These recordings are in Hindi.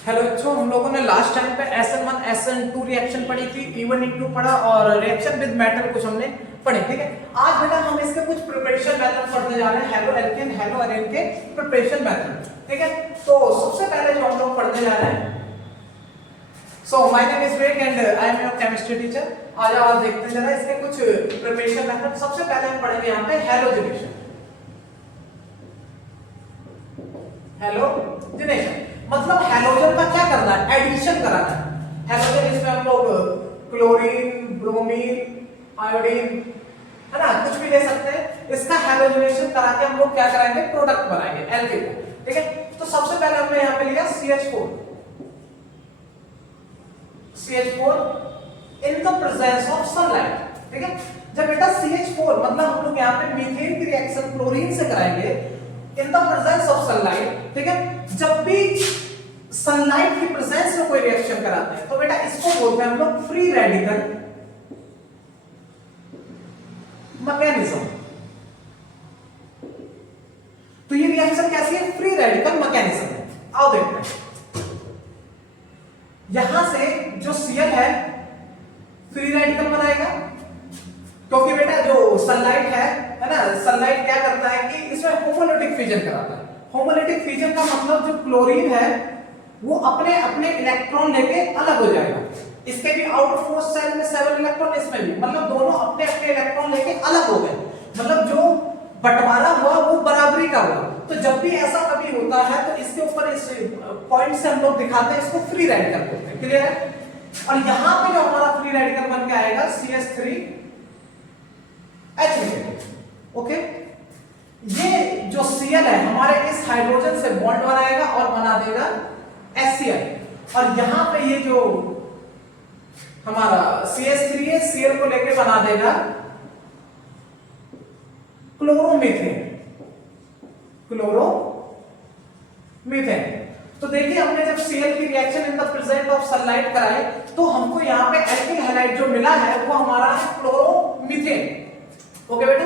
हेलो बच्चों, हम लोगों ने लास्ट टाइम पे SN1 SN2 रिएक्शन पढ़ी थी, E1 E2 पढ़ा और रिएक्शन विद मेटल कुछ हमने पढ़े। ठीक है, आज बेटा हम इसके कुछ प्रिपरेशन मेथड पढ़ने जा रहे हैं, हेलो एल्केन हेलो अरेन के प्रिपरेशन मेथड। ठीक है, तो सबसे पहले जो हम लोग पढ़ने जा रहे हैं, so my name is Vivek and I am your chemistry teacher. आज आप देखते हैं जरा इसके कुछ प्रिपरेशन मेथड। सबसे पहले हम पढ़ेंगे यहाँ पे हेलोजनेशन। हेलोजनेशन मतलब हेलोजन का क्या करना है, एडिशन कराना है। हेलोजन इसमें हम लोग क्लोरीन, ब्रोमीन, आयोडीन, है ना, कुछ भी ले सकते हैं। इसका हेलोजनेशन करा के हम लोग क्या कराएंगे, प्रोडक्ट बनाएंगे एल्केन को। ठीक है, तो सबसे पहले हमने यहाँ पे लिया CH4 in the presence of sunlight. ठीक है, जब बेटा CH4 मतलब हम लोग यहाँ पे मीथेन की रिएक्शन क्लोरीन से कराएंगे in the presence of sunlight. ठीक है, जब भी सनलाइट की प्रेजेंस में कोई रिएक्शन कराते हैं तो बेटा इसको बोलते हैं हम लोग फ्री रेडिकल मैकेनिज्म। तो ये रिएक्शन कैसी है, फ्री रेडिकल मैकेनिज्म है। आओ देखते हैं, यहां से जो Cl है फ्री रेडिकल बनाएगा, क्योंकि बेटा जो सनलाइट है ना, सनलाइट क्या करता है कि इसमें होमोलिटिक फिजन कराता है। होमोलिटिक फिजन का मतलब जो क्लोरीन है वो अपने अपने इलेक्ट्रॉन लेके अलग हो जाएगा। इसके भी आउटरमोस्ट सेल में 7 इलेक्ट्रॉन, इसमें भी, मतलब दोनों अपने अपने इलेक्ट्रॉन लेके अलग हो गए। मतलब जो बंटवारा हुआ वो बराबरी का हुआ। तो जब भी ऐसा कभी होता है तो इसके ऊपर इस पॉइंट से हम लोग दिखाते हैं, इसको फ्री रेडिकल बोलते हैं। क्लियर है? और यहां पे जो हमारा फ्री रेडिकल बन के आएगा CH3H। ओके, ये जो Cl है हमारे इस हाइड्रोजन से बॉन्ड बनाएगा और बना देगा HCl। और यहां पे ये जो हमारा CH3 है Cl को लेके बना देगा क्लोरोमीथेन। तो देखिए हमने जब Cl की reaction in the presence of sunlight कराई तो हमको यहाँ पे एल्किल हैलाइड जो मिला है वो हमारा है क्लोरोमीथेन। ओके बेटा,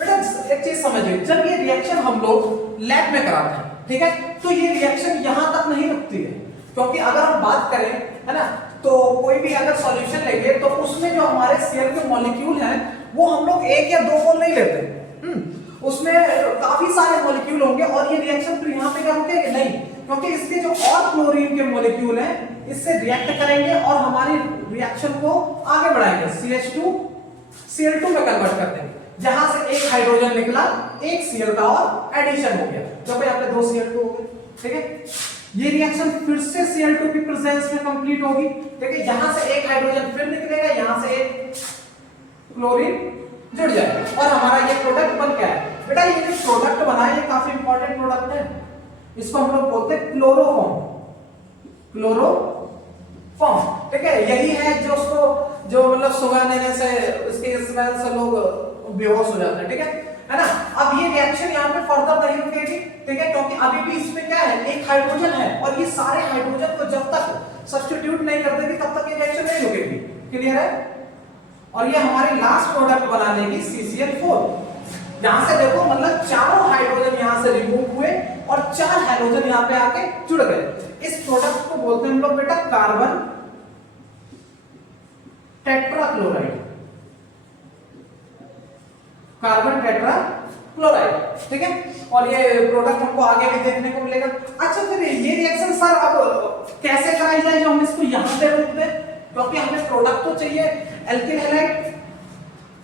बेटा एक चीज समझिए, जब ये रिएक्शन हम लोग लैब में कराते हैं, ठीक है, तो ये रिएक्शन यहां तक नहीं रुकती है। क्योंकि अगर हम बात करें, है ना, तो कोई भी अगर सॉल्यूशन लेंगे तो उसमें जो हमारे Cl के मॉलिक्यूल हैं वो हम लोग एक या दो मोल नहीं लेते, उसमें काफी सारे मॉलिक्यूल होंगे और ये रिएक्शन फिर यहाँ पे क्या रुकेगी नहीं, क्योंकि इसके जो और क्लोरीन के मॉलिक्यूल हैं इससे रिएक्ट करेंगे और हमारी रिएक्शन को आगे बढ़ाएंगे, CH2 Cl2 में कन्वर्ट कर देंगे। जहां से एक हाइड्रोजन निकला, एक Cl का और एडिशन हो गया, तो यहाँ पे 2 Cl2 हो गए। ठीक है, ये रिएक्शन फिर से Cl2 की प्रेजेंस में कंप्लीट होगी। ठीक है, यहां से एक हाइड्रोजन फिर निकलेगा, यहां से एक क्लोरीन जुड़ जाएगा और हमारा ये प्रोडक्ट बन गया है। बेटा ये जो प्रोडक्ट बना है ये काफी इंपॉर्टेंट प्रोडक्ट है, इसको हम लोग बोलते हैं क्लोरोफॉर्म। ठीक है, यही है जो उसको जो मतलब सुबह लेने से उसके स्मेल से लोग बेहोश हो जाते हैं। ठीक है ना। अब ये रिएक्शन यहाँ पे फर्दर नहीं रुकेगी, ठीक है, क्योंकि अभी भी इसमें क्या है, एक हाइड्रोजन है और ये सारे हाइड्रोजन को जब तक सब्स्टिट्यूट नहीं कर देगी तब तक ये रिएक्शन नहीं रुकेगी। क्लियर है? और ये हमारी लास्ट प्रोडक्ट बना लेगी CCl4। यहां से देखो मतलब चारों हाइड्रोजन यहां से रिमूव हुए और 4 हाइड्रोजन यहां पे आके जुड़ गए। इस प्रोडक्ट को बोलते हैं हम लोग बेटा कार्बन टेट्राक्लोराइड। Carbon tetrachloride. ठीक है, और ये प्रोडक्ट हमको आगे भी देखने को मिलेगा। अच्छा, फिर ये रिएक्शन सर अब कैसे कराई जाए जो हम इसको यहां पे रोक दें, क्योंकि हमें प्रोडक्ट तो चाहिए एल्किल हैलाइड।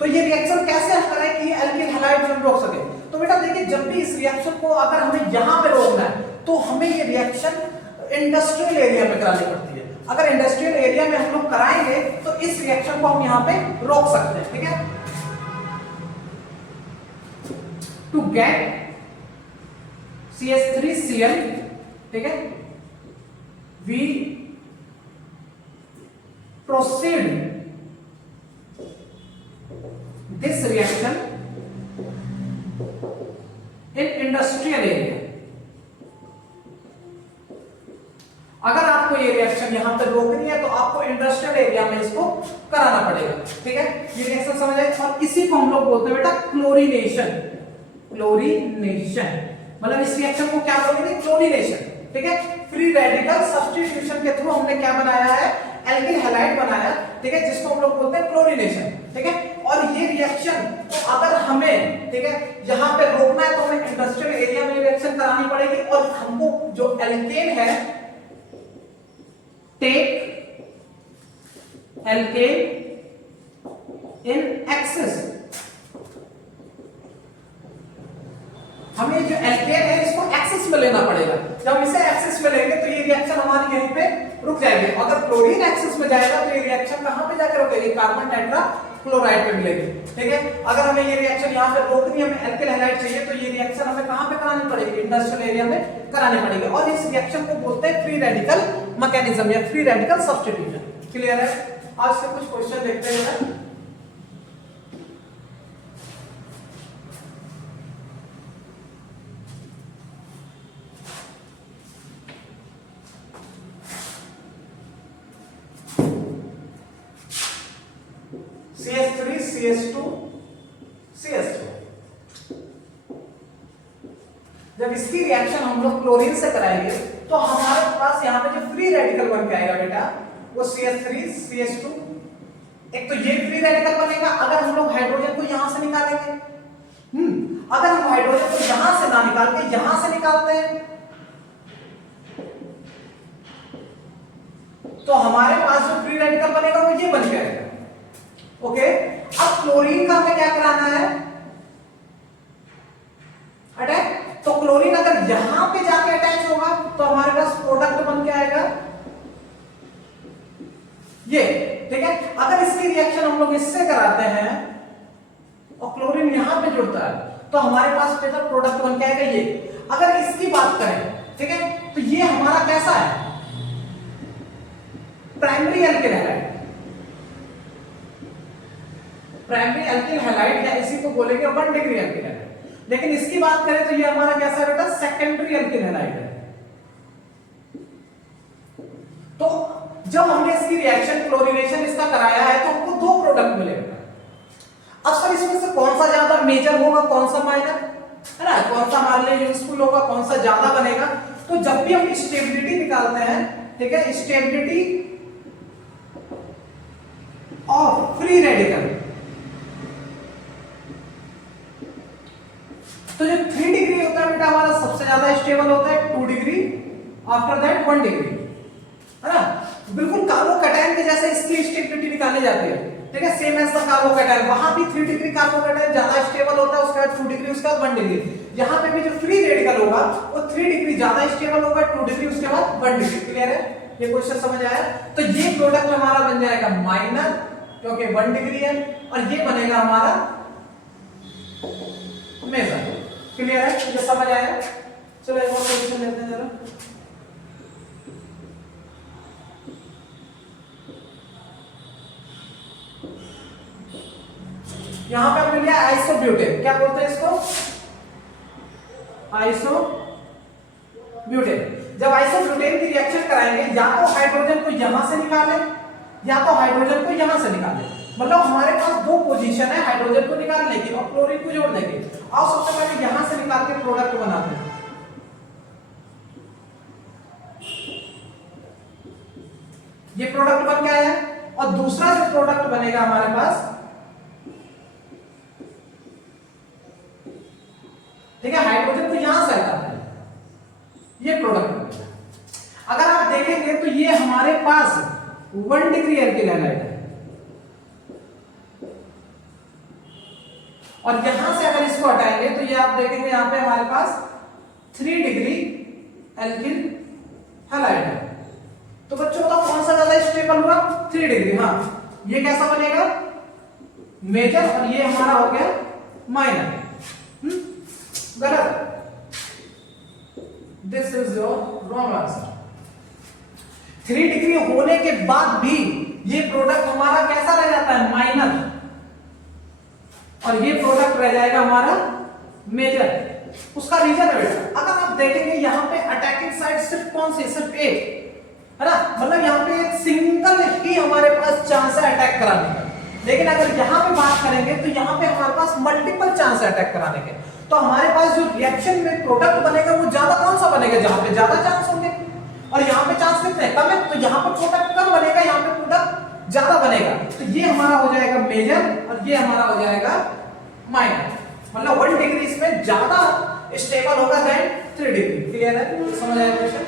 तो ये रिएक्शन कैसे हम करें कि एल्किल हैलाइड हम रोक सके? तो बेटा देखिए, जब भी इस रिएक्शन को अगर हमें यहां पे रोकना है तो हमें ये रिएक्शन इंडस्ट्रियल एरिया में करानी पड़ती है। अगर इंडस्ट्रियल एरिया में हम लोग कराएंगे तो इस रिएक्शन को हम यहां पे रोक सकते हैं। ठीक है, टू गेट CH3Cl, ठीक है, we proceed this reaction in industrial area। अगर आपको ये रिएक्शन यहां पर रोकनी है तो आपको इंडस्ट्रियल एरिया में इसको कराना पड़ेगा। ठीक है, ये रिएक्शन समझ आए। और इसी को हम लोग बोलते हैं बेटा क्लोरीनेशन। मतलब इस रिएक्शन को क्या बोलेंगे, क्लोरीनेशन। ठीक है। फ्री रेडिकल सब्स्टिट्यूशन के थ्रू हमने क्या बनाया है, एल्किल हैलाइड बनाया, ठीक है, जिसको हम लोग बोलते हैं क्लोरीनेशन, ठीक है। और ये रिएक्शन तो अगर हमें, ठीक है, यहाँ पे रोकना है तो हमें इंडस्ट्रियल एरिया में रिएक्शन करानी पड़ेगी, और हमको जो एल्केन है, टेक एल्केन इन एक्सेस, हमें जो एल्केन है इसको एक्सेस में लेना पड़ेगा। जब इसे एक्सेस में लेंगे तो ये रिएक्शन हमारी यहीं पे रुक जाएगी। अगर क्लोरीन एक्सेस में जाएगा तो ये रिएक्शन कहां पे जाकर रुकेगी, कार्बन टेट्रा क्लोराइड पे मिलेगी, ठीक है। अगर हमें ये रिएक्शन यहाँ पे रोकनी है, हमें एल्किल हैलाइड चाहिए, तो ये रिएक्शन हमें कहां पे करानी पड़ेगी, इंडस्ट्रियल एरिया में करानी पड़ेगी। और इस रिएक्शन को बोलते हैं फ्री रेडिकल मैकेनिज्म या फ्री रेडिकल सब्स्टिट्यूशन। क्लियर है? आज से कुछ क्वेश्चन देखते हैं। CH3 CH2 CH2, जब इसकी रिएक्शन हम लोग क्लोरीन से कराएंगे तो हमारे पास यहाँ पे जो फ्री रेडिकल बन के आएगा बेटा, वो CH3 CH2, एक तो ये फ्री रेडिकल बनेगा अगर हम लोग हाइड्रोजन को यहां से निकालेंगे। अगर हम हाइड्रोजन को यहां से ना निकाल के यहां से निकालते हैं तो हमारे पास जो फ्री रेडिकल बनेगा वो ये बन जाएगा। ओके, अब क्लोरीन का हमें क्या कराना है, अटैच। तो क्लोरीन अगर यहां पे जाके अटैच होगा तो हमारे पास प्रोडक्ट बन के आएगा ये, ठीक है। अगर इसकी रिएक्शन हम लोग इससे कराते हैं और क्लोरीन यहां पे जुड़ता है तो हमारे पास प्रोडक्ट बन के आएगा ये। अगर इसकी बात करें, ठीक है, तो ये हमारा कैसा है, primary alkyl halide, primary alkyl halide या इसी को बोलेंगे 1 डिग्री एल्किल हैलाइड। लेकिन इसकी बात करें तो ये हमारा कैसा है बेटा, सेकेंडरी एल्किल हैलाइड है। तो जब हमने इसकी रिएक्शन क्लोरीनेशन इसका कराया है तो हमको 2 प्रोडक्ट मिलेगा। अब सर इसमें से कौन सा ज्यादा मेजर होगा, कौन सा माइनर, है ना, कौन सा हमारे लिए यूजफुल होगा, कौन सा ज्यादा बनेगा। तो जब भी हम स्टेबिलिटी निकालते हैं, ठीक है, स्टेबिलिटी ऑफ फ्री रेडिकल, तो जो 3 डिग्री होता है बेटा हमारा सबसे ज्यादा स्टेबल होता है, 2 डिग्री, आफ्टर दैट 1 डिग्री, है ना। बिल्कुल कार्बोकैटायन के जैसे इसकी स्टेबिलिटी निकाली जाती है, ठीक है, सेम एज द कार्बोकैटायन। वहां भी 3 डिग्री कार्बोकैटायन ज्यादा स्टेबल होता है, उसके बाद 2 डिग्री, उसके बाद 1 डिग्री। यहां पे भी जो फ्री रेडिकल होगा वो 3 डिग्री ज्यादा स्टेबल होगा, 2 डिग्री, उसके बाद 1 डिग्री। क्लियर है? ये क्वेश्चन समझ आया? तो ये प्रोडक्ट हमारा बन जाएगा माइनर, क्योंकि 1 डिग्री है, और ये बनेगा हमारा मेजर। क्लियर है? ये समझ आया? चलो एक और क्वेश्चन लेते हैं जरा। यहां पे हमने लिया आइसोब्यूटेन, क्या बोलते हैं इसको, आइसोब्यूटेन। जब आइसोब्यूटेन की रिएक्शन कराएंगे या तो हाइड्रोजन को यहां से निकालें या तो हाइड्रोजन को यहां से निकालें, मतलब हमारे पास 2 पोजीशन है हाइड्रोजन को निकालने की और क्लोरीन को जोड़ देंगे। आओ सबसे पहले यहां से निकाल के प्रोडक्ट बनाते हैं। ये प्रोडक्ट बन के आया, और दूसरा जो प्रोडक्ट बनेगा हमारे पास, ठीक है, हाइड्रोजन को यहां से हटाते हैं, ये प्रोडक्ट बनेगा। अगर आप देखेंगे तो ये हमारे पास 1 डिग्री एल्किल हैलाइड है, और यहां से अगर इसको हटाएंगे तो ये आप देखेंगे यहां पे हमारे पास 3 डिग्री एल्किल हैलाइड है। तो बच्चों का कौन सा ज्यादा स्टेबल हुआ, 3 डिग्री। हाँ, ये कैसा बनेगा, मेजर, और ये हमारा हो गया माइनर। गलत, this is your wrong answer. 3 degree होने के बाद भी ये प्रोडक्ट हमारा कैसा रह जाता है, माइनर, और ये प्रोडक्ट रह जाएगा हमारा मेजर। उसका रीजन है बेटा, अगर आप देखेंगे यहां पे अटैकिंग साइड सिर्फ कौन सी, सिर्फ एक, है ना, मतलब यहां पे एक सिंगल ही हमारे पास चांस है अटैक कराने का। लेकिन अगर यहां पे बात करेंगे तो यहां पे हमारे पास मल्टीपल चांस है अटैक कराने के। तो हमारे पास जो रिएक्शन में प्रोडक्ट बनेगा वो ज्यादा कौन सा बनेगा जहां पे ज्यादा चांस होंगे, और यहाँ पे चांस कितने कम है, तो यहाँ पे प्रोडक्ट कम बनेगा, यहाँ पे प्रोडक्ट ज्यादा बनेगा। तो ये हमारा हो जाएगा मेजर और ये हमारा हो जाएगा माइनर। मतलब 1 डिग्री इसमें ज्यादा स्टेबल होगा देन 3 डिग्री। क्लियर है, समझ आया क्वेश्चन?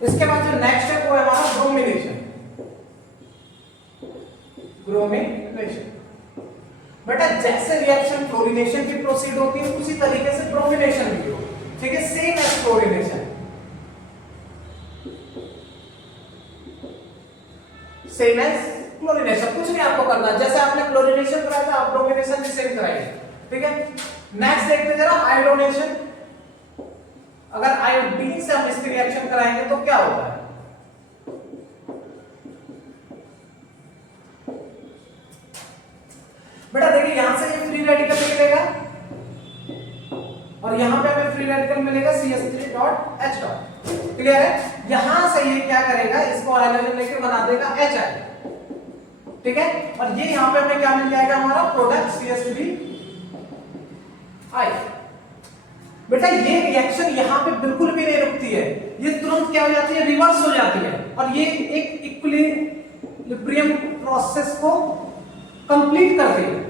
इसके बाद जो नेक्स्ट है वो है हमारा ब्रोमिनेशन। ब्रोमिनेशन बेटा जैसे रिएक्शन क्लोरीनेशन की प्रोसीड होती है उसी तरीके से ब्रोमिनेशन भी हो, ठीक है, same as chlorination, same as chlorination. कुछ नहीं आपको करना, जैसे आपने क्लोरीनेशन कराया था आप ब्रोमिनेशन भी सेम कराइए, ठीक है। नेक्स्ट देखते जरा आयोडोनेशन। अगर आयोडीन से हम इसकी रिएक्शन कराएंगे तो क्या होता है? बेटा देखिए यहां से ये फ्री रेडिकल निकलेगा और यहां पे हमें फ्री रेडिकल मिलेगा CH3.H. क्लियर है? यहां से ये क्या करेगा, इसको हाइड्रोजन लेके बना देगा HI, ठीक है। और ये यहां पे हमें क्या मिल जाएगा, हमारा प्रोडक्ट CH3I। बेटा ये रिएक्शन यहां पे बिल्कुल भी नहीं रुकती है, ये तुरंत क्या हो जाती है, रिवर्स हो जाती है, और ये एक इक्विलिब्रियम प्रोसेस को कंप्लीट करती है।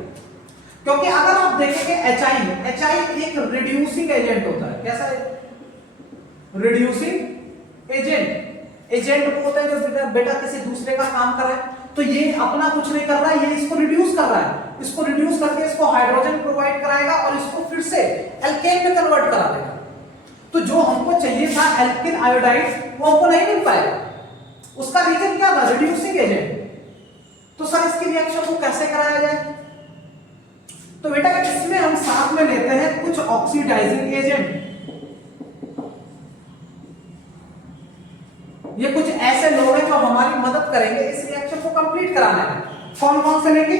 क्योंकि अगर आप देखेंगे HI एक रिड्यूसिंग एजेंट होता है। कैसा है? रिड्यूसिंग एजेंट वो होता है जो बेटा किसी दूसरे का काम कर रहा है, तो ये अपना कुछ नहीं कर रहा है, ये इसको रिड्यूस कर रहा है, इसको रिड्यूस करके इसको हाइड्रोजन प्रोवाइड कराएगा और इसको फिर से एल्केन में कन्वर्ट करा देगा। तो जो हमको चाहिए था एल्किल आयोडाइड वो हमको नहीं मिल पाएगा। उसका रीजन क्या था? Reducing agent. तो सर इसकी रिएक्शन को कैसे कराया जाए? तो बेटा इसमें हम साथ में लेते हैं कुछ ऑक्सीडाइजिंग एजेंट। ये कुछ ऐसे लोग हैं जो हमारी मदद करेंगे इस रिएक्शन को कंप्लीट कराने में। कौन कौन से लेंगे?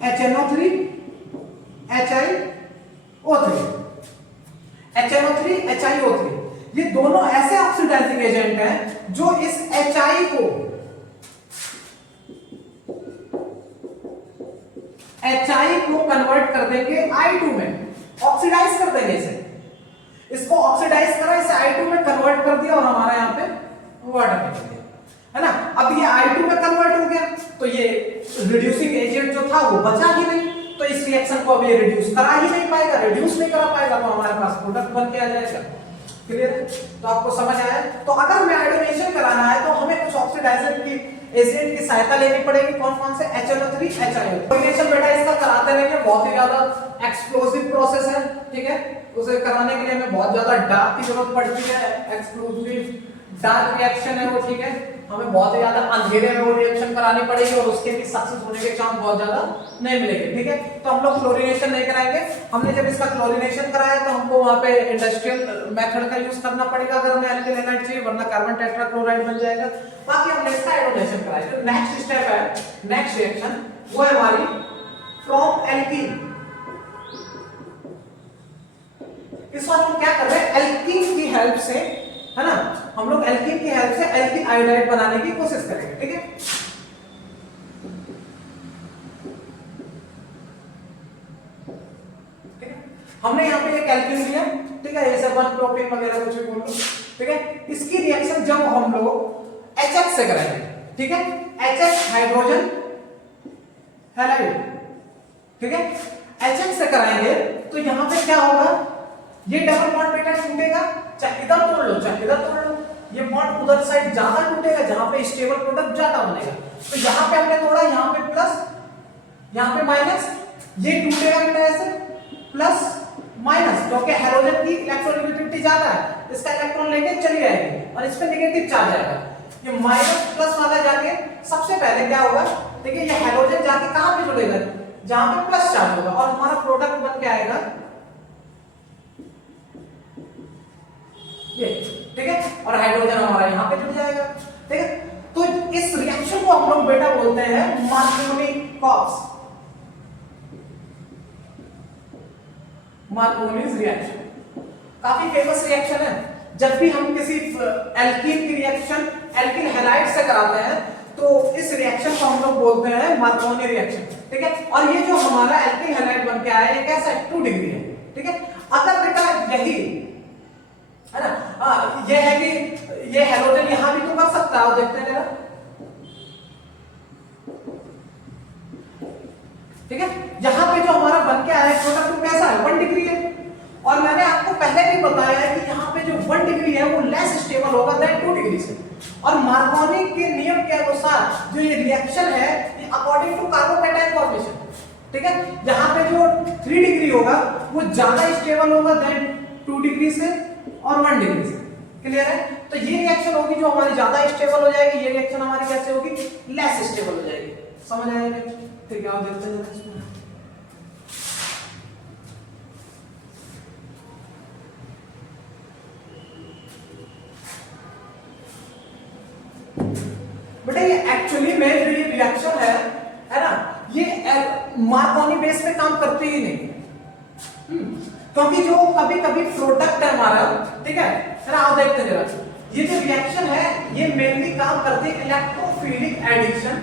HNO3, HiO3, HNO3, HiO3। ये दोनों ऐसे ऑक्सीडाइजिंग एजेंट हैं जो इस HI को कन्वर्ट कर देंगे I2 में, ऑक्सीडाइज कर देंगे इसे। इसको ऑक्सीडाइज करा, इसे I2 में कन्वर्ट कर दिया और हमारा यहाँ पे वाटर निकल गया, है ना। अब ये I2 में कन्वर्ट हो गया तो ये रिड्यूसिंग एजेंट जो था वो बचा ही नहीं, तो इस रिएक्शन को अब ये रिड्यूस करा ही नहीं पाएगा, रिड्यूस नहीं करा पाएगा, तो हमारे पास प्रोडक्ट बन के आ जाएगा। क्लियर है? तो आपको समझ आया? तो अगर हमें आयोडीनेशन कराना है तो हमें कुछ ऑक्सीडाइजर की एजेंट की सहायता लेनी पड़ेगी। कौन कौन से? HNO3, HiO3। आयोडीनेशन बेटा इसका कराते नहीं है, बहुत ही ज्यादा एक्सप्लोसिव प्रोसेस है, ठीक है। उसे कराने के लिए हमें बहुत ज्यादा डार्क की जरूरत पड़ती है, एक्सप्लोसिव डार्क रिएक्शन है वो, ठीक है। हमें बहुत ही ज्यादा अंधेरे में वो रिएक्शन करानी पड़ेगी और उसके भी सक्सेस होने के चांस बहुत ज्यादा नहीं मिलेंगे, ठीक है। तो हम लोग क्लोरीनेशन नहीं कराएंगे। हमने जब इसका क्लोरीनेशन कराया तो हमको वहां पे इंडस्ट्रियल मेथड का यूज करना पड़ेगा अगर हमें एल्किल हैलाइड चाहिए, वरना कार्बन टेट्राक्लोराइड बन जाएगा। बाकी हमने इसका आयोडीनेशन कराया। तो नेक्स्ट स्टेप है, नेक्स्ट रिएक्शन वो है हमारी फ्रॉम एल्कीन। इस बार हम क्या कर रहे हैं, एल्कीन की हेल्प से, है ना, हम लोग एल्कीन की हेल्प से एल्किल आयोडाइड बनाने की कोशिश करेंगे, ठीक है। ठीक है, हमने यहाँ पे एक एल्कीन लिया, ठीक है, ये सब प्रोपेन वगैरह कुछ भी बोल लो, ठीक है। इसकी रिएक्शन जब हम लोग HH से कराएंगे, ठीक है, HH हाइड्रोजन हैलाइड, ठीक है, HH से कराएंगे तो यहाँ पे क्या होगा, ये डबल बॉन्ड बेटा टूटेगा, चाहे इधर तोड़ लो चाहे इधर तोड़ लो, ये बॉन्ड उधर साइड ज्यादा टूटेगा जहां पे स्टेबल प्रोडक्ट ज्यादा बनेगा। तो यहां पे हमने तोड़ा, यहां पे प्लस, यहां पे माइनस, ये टूटेगा बेटा ऐसे प्लस माइनस, क्योंकि हाइड्रोजन की इलेक्ट्रोनेगेटिविटी ज्यादा है, इसका इलेक्ट्रॉन लेके चली जाएगी और इस पे नेगेटिव चार्ज आएगा। ये माइनस प्लस वाला जाके सबसे पहले क्या होगा, देखिए ये हाइड्रोजन जाके कहां पे जुड़ेगा, जहां पे प्लस चार्ज होगा और हमारा प्रोडक्ट बन के आएगा ये, ठीक है, और हाइड्रोजन हमारा यहां पे जुड़ जाएगा, ठीक है। तो इस रिएक्शन को हम लोग बेटा बोलते हैं मार्कोनी-कॉक्स, मार्कोनीज रिएक्शन। काफी फेमस रिएक्शन है, जब भी हम किसी एल्कीन की रिएक्शन एल्किल हैलाइड से कराते हैं तो इस रिएक्शन को हम लोग बोलते हैं मार्कोनी रिएक्शन, ठीक है। और ये जो हमारा एल्किल हैलाइड बन के आया है कैसा है 2 डिग्री है, ठीक है। अगर बेटा यही है ना, ये है कि ये हैलोजन यहां भी तो कर सकता है, देखते हैं जरा, ठीक है। यहां पे जो हमारा बन के आया प्रोडक्ट वो कैसा है 1 डिग्री है। और मैंने आपको पहले भी बताया है कि यहाँ पे जो 1 डिग्री है वो लेस स्टेबल होगा देन 2 डिग्री से। और मार्कोनी के नियम के अनुसार जो ये रिएक्शन है ये अकॉर्डिंग टू कार्बोकैटायन फॉर्मेशन, ठीक है। यहाँ पे जो 3 डिग्री होगा वो ज्यादा स्टेबल होगा देन 2 डिग्री से और 1 डिग्री से, क्लियर है। तो ये रिएक्शन होगी जो हमारी ज्यादा स्टेबल हो जाएगी, ये रिएक्शन हमारी कैसे होगी लेस स्टेबल हो जाएगी, समझ आएगा, ठीक है। आप देखते हैं इसमें बेटा ये एक्चुअली में जो ये रिएक्शन है ना, ये मार्कोनी बेस पे काम करती ही नहीं, क्योंकि जो कभी कभी प्रोडक्ट है हमारा, ठीक है ना, आप देखते हैं जरा, ये जो रिएक्शन है ये मेनली काम करती है इलेक्ट्रोफिलिक एडिशन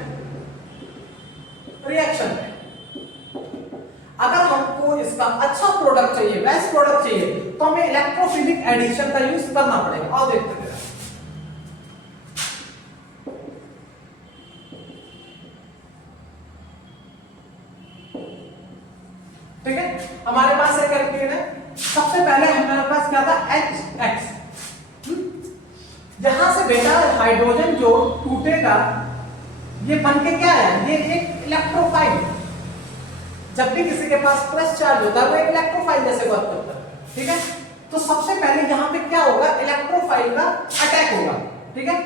रिएक्शन। अगर हमको इसका अच्छा प्रोडक्ट चाहिए, बेस्ट प्रोडक्ट चाहिए, तो हमें इलेक्ट्रोफिलिक एडिशन का यूज करना पड़ेगा। आओ देखते हैं, ठीक है। हमारे पास एक एल्कीन है, सबसे पहले हमारे पास क्या था HX, जहां से बेटा हाइड्रोजन जो टूटेगा ये बन के क्या है, ये एक इलेक्ट्रोफाइल। जब भी किसी के पास प्लस चार्ज होता है वो एक इलेक्ट्रोफाइल जैसे वर्क करता है, ठीक है। तो सबसे पहले यहाँ पे क्या होगा, इलेक्ट्रोफाइल का अटैक होगा, ठीक है,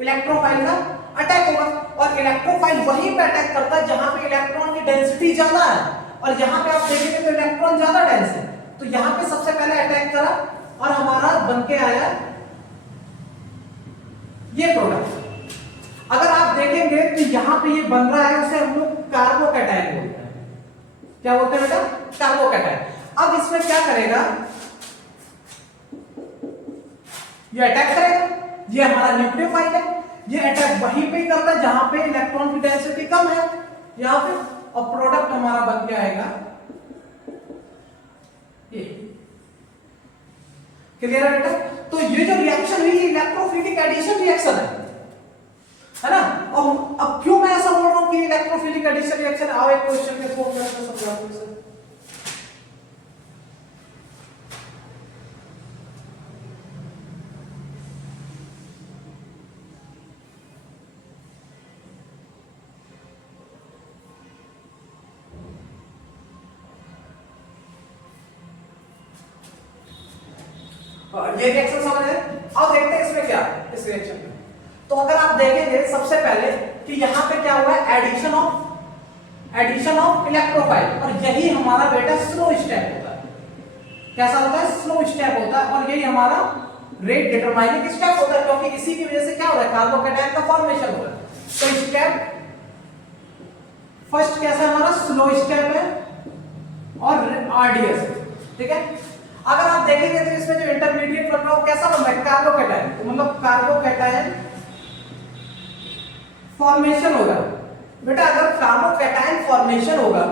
इलेक्ट्रोफाइल का अटैक होगा। और इलेक्ट्रोफाइल वहीं पे अटैक करता है जहां पे इलेक्ट्रॉन की डेंसिटी ज्यादा है, और यहाँ पे आप देखेंगे तो इलेक्ट्रॉन ज्यादा डेंस है। तो यहाँ पे सबसे पहले अटैक करा और हमारा बन के आया ये प्रोडक्ट। अगर आप देखेंगे तो यहाँ पे ये बन रहा है, उसे हम लोग कार्बोकैटायन बोलते हैं। क्या बोलते हैं बेटा, कार्बोकैटायन। अब इसमें क्या करेगा, ये अटैक करेगा, ये हमारा न्यूक्लियोफाइल है, ये अटैक वहीं पे ही करता है जहां पे इलेक्ट्रॉन की डेंसिटी कम है, यहाँ पे, और प्रोडक्ट हमारा बन के आएगा ये, क्लियर है बेटा। तो ये जो रिएक्शन हुई ये इलेक्ट्रोफिलिक एडिशन रिएक्शन है ना। और अब क्यों मैं ऐसा बोल रहा हूं कि इलेक्ट्रोफिलिक एडिशन रिएक्शन, आओ एक क्वेश्चन के फॉर्म में समझाता हूं। ये रिएक्शन समझ है। अब देखते हैं इसमें क्या है, इस रिएक्शन में। तो अगर आप देखेंगे सबसे पहले कि यहाँ पे क्या हुआ है, एडिशन ऑफ इलेक्ट्रोफाइल, और यही हमारा बेटा स्लो स्टेप होता है। कैसा होता है, स्लो स्टेप होता है, और यही हमारा रेट डिटरमाइनिंग स्टेप होता है, क्योंकि इसी की वजह से क्या हो रहा है, कार्बोकैटायन का फॉर्मेशन हो रहा है। तो स्टेप फर्स्ट कैसा हमारा स्लो स्टेप है और आरडीएस, ठीक है। अगर आप देखेंगे तो इसमें जो इंटरमीडिएट बन रहा है वो कैसा बन रहा है, कार्बोकैटायन, तो मतलब कार्बोकैटायन फॉर्मेशन होगा बेटा। अगर कार्बोकैटायन फॉर्मेशन होगा,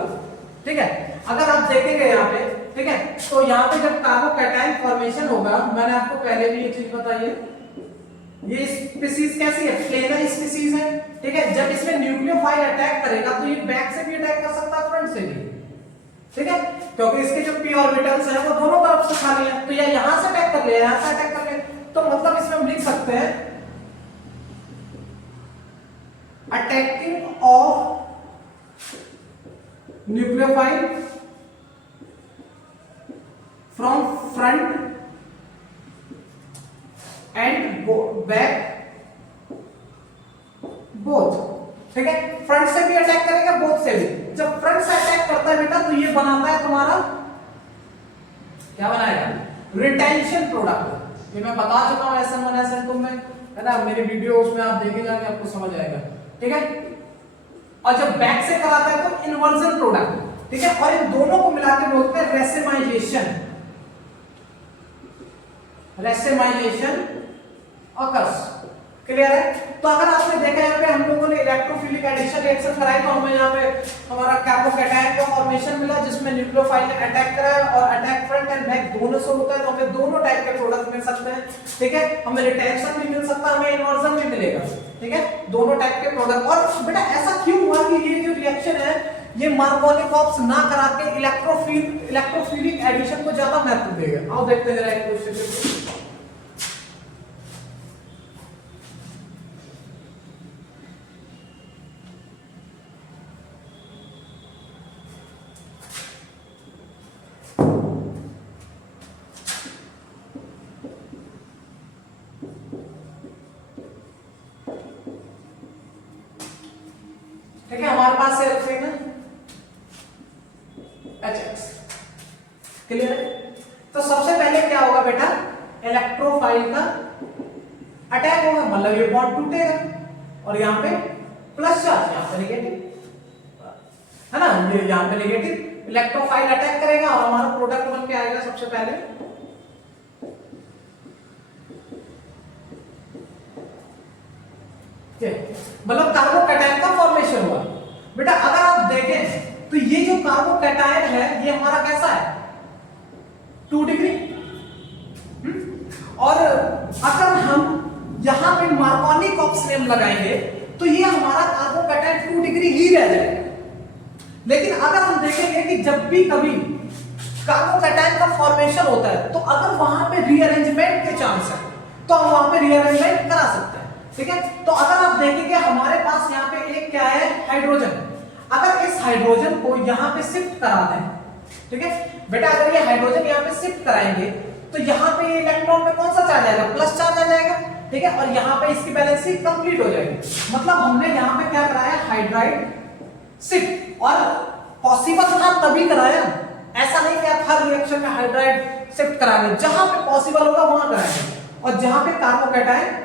ठीक है, अगर आप देखेंगे यहाँ पे, ठीक है, तो यहाँ पे जब कार्बोकैटायन फॉर्मेशन होगा, मैंने आपको पहले भी ये चीज बताई है, ये स्पीसीज कैसी है, प्लेनर स्पीसीज है, ठीक है। जब इसमें न्यूक्लियोफाइल अटैक करेगा तो ये बैक से भी अटैक कर सकता है, फ्रंट से भी, ठीक है, क्योंकि इसके जो p ऑर्बिटल्स हैं वो दोनों तरफ से खाली हैं, तो या यहां से अटैक कर ले, यहां से अटैक कर ले। तो मतलब इसमें हम लिख सकते हैं attacking of nucleophile from front end back both, ठीक है। फ्रंट से भी अटैक करेगा, बोथ से भी। जब फ्रंट से अटैक करता है बेटा तो ये बनाता है तुम्हारा, क्या बनाएगा, रिटेंशन प्रोडक्ट। ये मैं बता चुका हूं SN1 SN2 में, है ना, मेरी वीडियो उसमें आप देखे जाके आपको समझ आएगा, ठीक है। और जब बैक से कराता है तो इन्वर्जन प्रोडक्ट, ठीक है। और इन दोनों को मिला के बोलते हैं रेसिमाइजेशन, रेसिमाइजेशन ऑकर्स। क्लियर है? तो अगर आपने देखा यहाँ पे हम लोगों ने इलेक्ट्रोफिलिक एडिशन रिएक्शन कराई तो हमें यहाँ पे हमारा कार्बोकैटायन का फॉर्मेशन मिला जिसमें न्यूक्लियोफाइल ने अटैक करा है और अटैक फ्रंट एंड बैक दोनों से होता है, तो हमें दोनों टाइप के प्रोडक्ट मिल सकते हैं। ठीक है, हमें रिटेंशन भी मिल सकता है, हमें इन्वर्जन भी मिलेगा। ठीक है, दोनों टाइप के प्रोडक्ट। और बेटा ऐसा क्यों हुआ कि ये जो रिएक्शन है ये मार्कोनिक-ऑप्स ना करा के इलेक्ट्रोफिलिक एडिशन को ज्यादा महत्व देगा? आओ देखते हैं जरा एक क्वेश्चन। ठीक है, हमारे पास है एल्फिन HX। क्लियर है? तो सबसे पहले क्या होगा बेटा, इलेक्ट्रोफाइल का अटैक होगा, मतलब ये बॉन्ड टूटेगा और यहाँ पे प्लस चार्ज, यहाँ पे नेगेटिव है ना, ये यहाँ पे नेगेटिव, इलेक्ट्रोफाइल अटैक करेगा और हमारा प्रोडक्ट बन के आएगा सबसे पहले मतलब कार्बोकैटायन का फॉर्मेशन हुआ। बेटा अगर आप देखें तो ये जो कार्बोकैटायन है ये हमारा कैसा है, 2 डिग्री। और अगर हम यहां पे मार्कोनिक-ऑप्स नेम लगाएंगे तो ये हमारा कार्बोकैटायन 2 डिग्री ही रह जाएगा। लेकिन अगर हम देखेंगे कि जब भी कभी कार्बोकैटायन का फॉर्मेशन होता है तो अगर वहां पे रीअरेंजमेंट के चांस है तो हम वहां पे रीअरेंजमेंट करा सकते हैं। ठीक है, तो अगर आप देखेंगे हमारे पास यहाँ पे एक क्या है, हाइड्रोजन। अगर इस हाइड्रोजन को यहाँ पे शिफ्ट करा दें, ठीक है बेटा, अगर ये हाइड्रोजन यहाँ पे शिफ्ट कराएंगे तो यहाँ पे ये इलेक्ट्रॉन में कौन सा चार्ज आएगा, प्लस चार्ज आ जाएगा। ठीक है, और यहाँ पे इसकी बैलेंसिंग कंप्लीट हो जाएगी। मतलब हमने यहाँ पे क्या कराया, हाइड्राइड शिफ्ट। और पॉसिबल था तभी कराया, ऐसा नहीं कि आप हर रिएक्शन में हाइड्राइड शिफ्ट कराएंगे, जहां पे पॉसिबल होगा वहां कराएंगे और जहां पे कार्बोकैटायन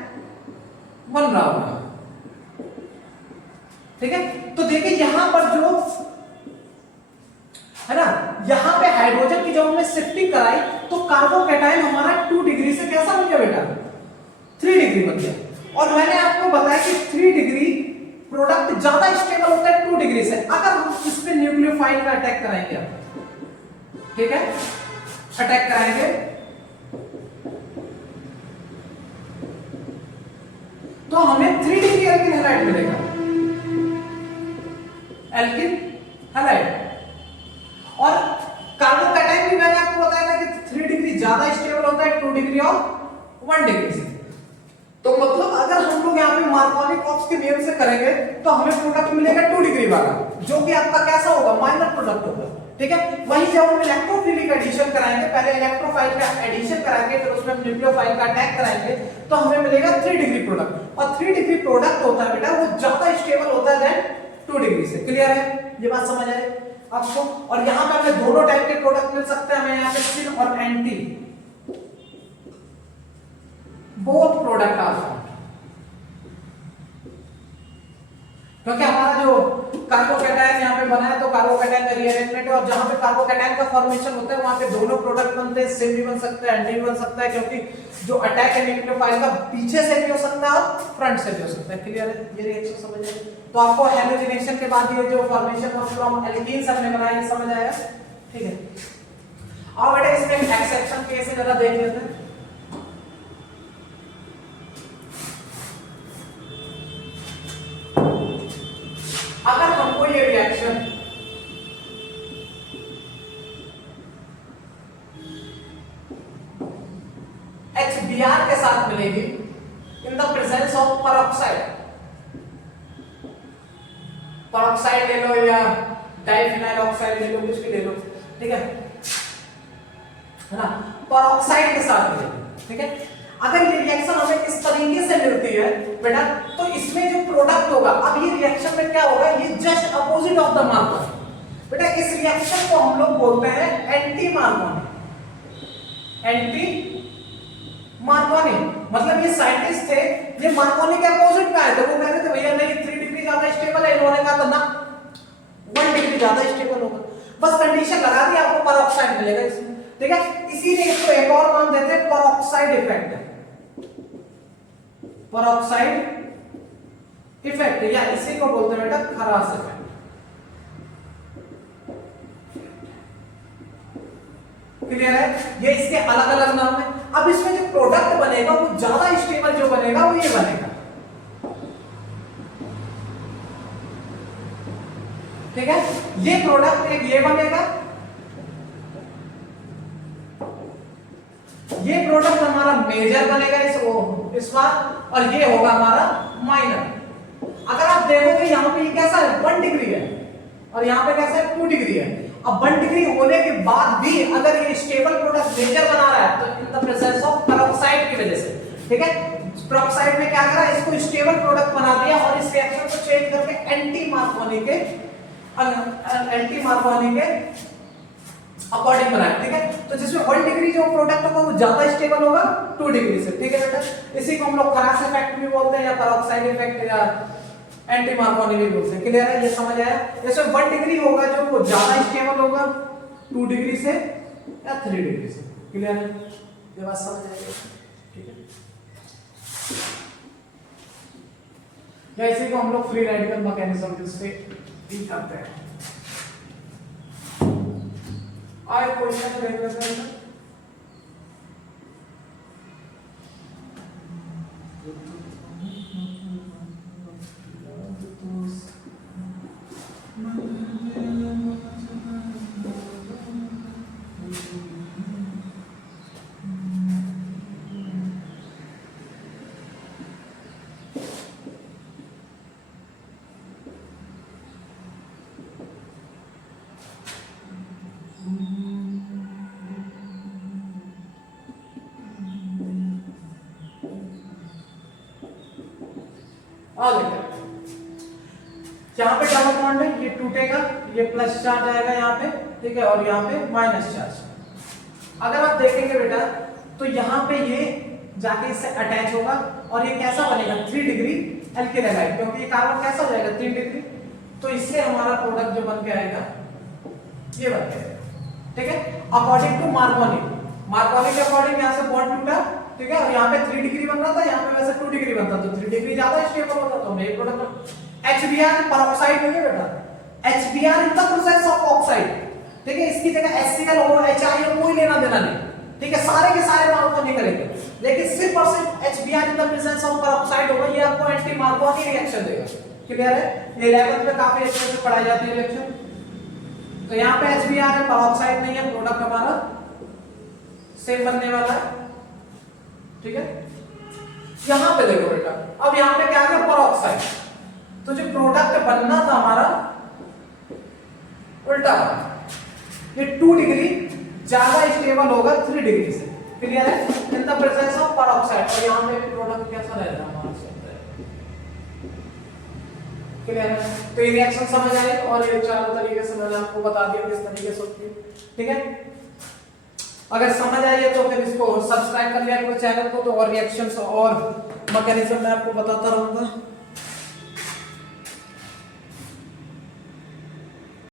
बन रहा होगा। ठीक है, तो देखिए यहां पर जो है ना, यहां पे हाइड्रोजन की जब हमने शिफ्टिंग कराई तो कार्बोकैटायन हमारा 2 डिग्री से कैसा बन गया बेटा, 3 डिग्री बन गया। और मैंने आपको बताया कि 3 डिग्री प्रोडक्ट ज्यादा स्टेबल होता है 2 डिग्री से। अगर हम इस पे न्यूक्लियोफाइल का अटैक कराएंगे, ठीक है, अटैक कराएंगे तो हमें 3 डिग्री एल्किन हैलाइड मिलेगा, एल्किन हैलाइड। और कार्बोकैटायन भी मैंने आपको बताया था कि 3 डिग्री ज्यादा स्टेबल होता है 2 डिग्री और 1 डिग्री से। तो मतलब अगर हम लोग यहाँ पे मार्कोनिक-ऑप्स के नियम से करेंगे तो हमें प्रोडक्ट मिलेगा 2 डिग्री वाला, जो कि आपका कैसा होगा, माइनर प्रोडक्ट होगा। ठीक है, वही जब हम इलेक्ट्रोफिलिक एडिशन कराएंगे, पहले इलेक्ट्रोफाइल का एडिशन कराएंगे फिर उसमें न्यूक्लियोफाइल का अटैक कराएंगे तो हमें मिलेगा 3 डिग्री प्रोडक्ट। और 3 डिग्री प्रोडक्ट होता है बेटा वो ज्यादा स्टेबल होता है देन 2 डिग्री से। क्लियर है, ये बात समझ आए आपको? और यहाँ पे हमें दोनों टाइप के प्रोडक्ट मिल सकते हैं, हमें यहाँ पे सिन और एंटी बोथ प्रोडक्ट आ सकते हैं, क्योंकि हमारा जो कार्बोकैटायन यहाँ पे बना है तो कार्बोकैटायन का रीअरेंजमेंट है और जहां पे कार्बोकैटायन का फॉर्मेशन होता है वहां पे दोनों प्रोडक्ट बनते हैं, सिन भी बन सकता है, एंटी भी बन सकता है, क्योंकि जो अटैक है न्यूक्लियोफाइल का पीछे से भी हो सकता है और फ्रंट से भी हो सकता है। क्लियर है, ये रिएक्शन समझ आए? तो आपको हैलोजिनेशन के बाद ये जो फॉर्मेशन फ्रॉम एल्कीन्स हमने बनाया ये समझ आया? ठीक है, अब बेटा इसमें एक्सेप्शन केस जरा देख लेते हैं। अगर हमको ये रिएक्शन HBr के साथ मिलेगी in the presence of peroxide, peroxide ले लो या डाइफिनाइल ऑक्साइड ले लो, कुछ भी ले लो, ठीक है ना, पेरोक्साइड के साथ मिलेगी। ठीक है, अगर ये रिएक्शन हमें इस तरीके से मिलती है बेटा तो इसमें जो प्रोडक्ट होगा, अब ये रिएक्शन में क्या होगा, ये just opposite of the Markovnikov. बेटा इस रिएक्शन को हम लोग बोलते हैं एंटी मार्कोनी, एंटी मार्कोनी। मतलब ये साइंटिस्ट थे, ये मार्कोनी के अपोजिट में आए थे, वो कह रहे थे भैया नहीं 3 डिग्री ज्यादा स्टेबल है, इन्होंने कहा था ना 1 डिग्री ज्यादा स्टेबल होगा। बस कंडीशन लगा दी, आपको पेरोक्साइड मिलेगा इसमें। ठीक है, इसीलिए इसको एक और नाम देते हैं पेरोक्साइड इफेक्ट, पेरोक्साइड इफेक्ट, या इसी को बोलते हैं बेटा खरास इफेक्ट। क्लियर है, ये इसके अलग अलग नाम है। अब इसमें जो प्रोडक्ट बनेगा वो ज्यादा स्टेबल जो बनेगा वो ये बनेगा, ठीक है। ये प्रोडक्ट एक ये बनेगा, ये प्रोडक्ट हमारा मेजर बनेगा इस बार, और ये होगा हमारा माइनर। अगर आप देखोगे यहां पे ये कैसा है 1 डिग्री है, और यहां पे कैसा है 2 डिग्री है। अब 1 डिग्री होने के बाद भी अगर ये स्टेबल प्रोडक्ट मेजर बना रहा है तो in the presence of peroxide की वजह से, ठीक है। पेरोक्साइड में क्या करा, इसको स्टेबल प्रोडक्ट बना दिया और इस रिएक्शन को चेंज करके एंटी मार्कोनी के अकॉर्डिंग बनाया, ठीक है। तो जिसमें 1 डिग्री जो प्रोडक्ट होगा वो ज्यादा स्टेबल होगा 2 डिग्री से, ठीक है बेटा। इसी को हम लोग खरास इफेक्ट भी बोलते हैं, या पेरोक्साइड इफेक्ट, या एंटी मार्कोनी भी बोलते हैं। क्लियर है, ये समझ आया। इसमें 1 डिग्री होगा जो वो ज्यादा स्टेबल होगा 2 डिग्री से या 3 डिग्री से। क्लियर है, ये बात समझ आएगी, ठीक है। या इसी को हम लोग फ्री रेडिकल मैकेनिज्म से भी करते हैं। और क्वेश्चन देख लेते हैं। यहाँ पे डबल बॉन्ड है, ये टूटेगा, ये प्लस चार्ज आएगा यहाँ पे, ठीक है, और यहाँ पे माइनस चार्ज। अगर आप देखेंगे बेटा तो यहाँ पे ये जाके इससे अटैच होगा और ये कैसा बनेगा 3 डिग्री एल्किल हैलाइड, क्योंकि ये कार्बन कैसा हो जाएगा 3 डिग्री, तो इससे हमारा प्रोडक्ट जो बन के आएगा ये बन के आएगा, ठीक है। अकॉर्डिंग टू मार्कोनी, मार्कोनी के अकॉर्डिंग यहाँ से बॉन्ड टूटा, ठीक है, और यहाँ पे 3 डिग्री बन रहा था, यहाँ पे वैसे 2 डिग्री बनता, तो 3 डिग्री ज्यादा स्टेबल होता, तो ये प्रोडक्ट HBr पेरोक्साइड नहीं है बेटा, HBr in the process of oxide, ठीक है। इसकी जगह HCl और HI कोई लेना देना नहीं, ठीक है, सारे के सारे मार्कोनी करेंगे, लेकिन सिर्फ और सिर्फ HBr in the presence of peroxide होगा, ये आपको एंटी मार्कोनी रिएक्शन देगा। क्लियर है, ये 11th में काफी अच्छे से पढ़ाई जाती है रिएक्शन। तो यहाँ पे HBr है, पेरोक्साइड नहीं है, प्रोडक्ट हमारा सेम बनने वाला है, ठीक है। यहां पे देखो बेटा, अब यहां पे क्या आ गया पेरोक्साइड, तो जो प्रोडक्ट बनना था हमारा उल्टा, ये 2 डिग्री ज्यादा स्टेबल होगा 3 डिग्री से। क्लियर है, in the presence of peroxide, और यहां पे भी प्रोडक्ट कैसा रहता है हमारा, क्लियर है। तो ये रिएक्शन समझ आई, और ये चारों तरीके से मैंने आपको बता दिया किस तरीके से होती है, ठीक है। अगर समझ आई है तो फिर इसको सब्सक्राइब कर लिया करो चैनल को, तो और रिएक्शंस और मैकेनिज्म मैं आपको बताता रहूंगा।